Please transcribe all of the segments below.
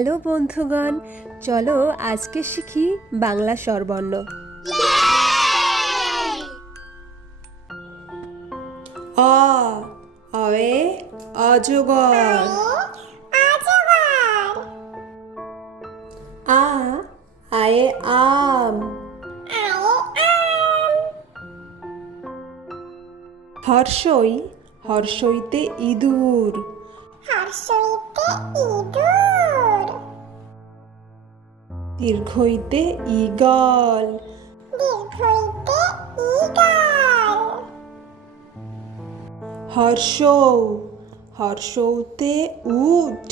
Hello বন্ধুগণ, চলো আজকে শিখি বাংলা স্বরবর্ণ। অ অয়ে অজগর। আ আয়ে আম। হর্ষই হর্ষইতে ইঁদুর। দীর্ঘইতে ঈগল। হর্ষৌ হর্ষৌতে উট।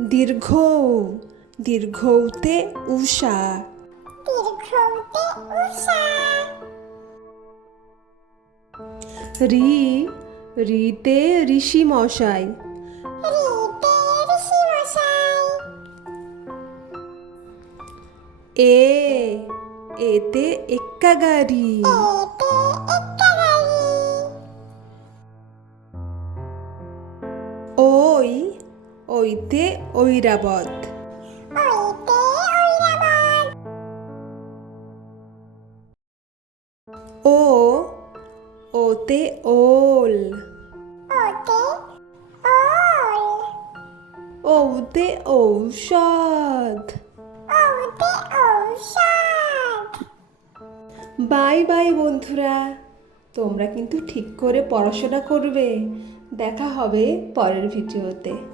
দীর্ঘৌ দীর্ঘৌতে উষা। রি রিতে ঋষি মশাই। এ এতে এক্কা গাড়ি। ওই ওইতে ঐরাবত। ও ওতে ওল। ঔতে ঔষধ। বাই বাই বন্ধুরা, তোমরা কিন্তু ঠিক করে পড়াশোনা করবে। দেখা হবে পরের ভিডিওতে।